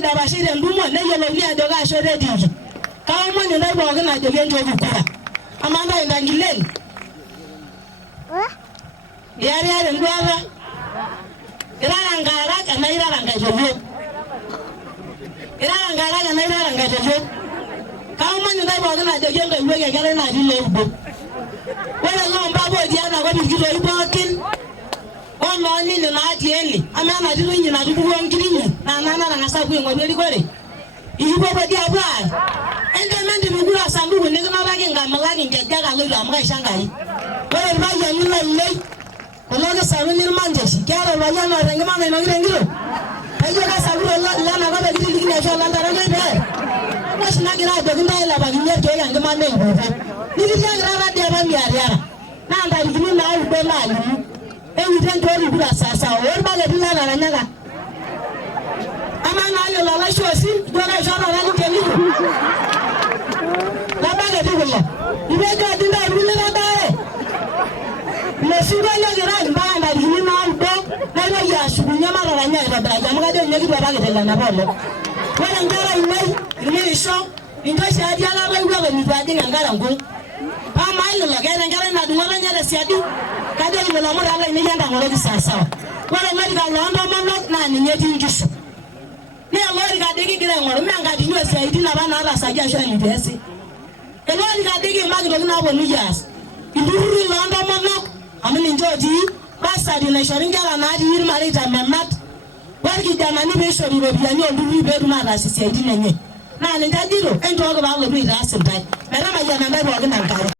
dabashire ndumo neyiolouni ajo kaashoto etiiki. Kaomon intae pookin ajoki enchooki kura. Amaa ntae Ntangilen? Iyariyara enduata? Irara nkaarak enaa irara nkaitotiok? Irara nkaarak enaa irara nkaitotiok? Kaomon intae pookin ajoki entoiwuoi enkerai natii loorubo. Ore loompapa otii enakop irkitoi pookin onoonini natii ene, amaa ena tito inyi natupukuo nkirinyi naa natang'asa apuo aing'oru erikore. Ikipuopuo dii apuo aar. Entementi mikura sanduku nikinapaki nkamilaki nkejek aloito amu kaisho Enkai. Ore irpayiani lainei kulo kisaruni irmanjeshi keeta orpayian oota enkima nainokita enkitoo. Kajo kesakut lenakop ekitiliki ashu olantarang'ai peer. Oshi nagira ajoki ntae ailepakinyie irkeek enkima meipuopuo. Nikitiakita tadii apa miarriara. Naa ntarikini 9 naalimu. Ewuita enchooki kura sawasawa. Orbaketi letaranyaka. Amaa naa yiolo olaisho osim ijo kaishoro nanu kelito. Labaketi kulo. Ipejo adi ntae kulikadaare. Ilo sinkolio kirany mpaka ntarikini 9 naitoki ashukunye mataranya aitobiraki amu kajo ninye kitu orbaketi lenapa olong'. Ore nkera ainei irmiisho ninche oshi atii enatoiwuo eton itu ajing' enkare nkung'. Amaa lelo keeta enkerai nadung'oto ninye tesiadi. Kajoki lelo murra lainei entang'oroki sawasawa. Ore olorika loontomonok naa ninye etii nkishu. Naa olorika dii kigira aing'oru mee enkatini oosiaitin apa naatasaki ashu enitu eesi. Ele orika dii kiimaki ntokitin naaponunui aas. Ilturrurri loontomonok amu ninche otii, basari naishori nkera natii irmareita menat, orkijanani peishori iropiyiani olturrurri peetum ataas isiaitin enye. Naa ninche ajito enchooki paalotu aitaas intae metamayiana ntae pookin Enkai.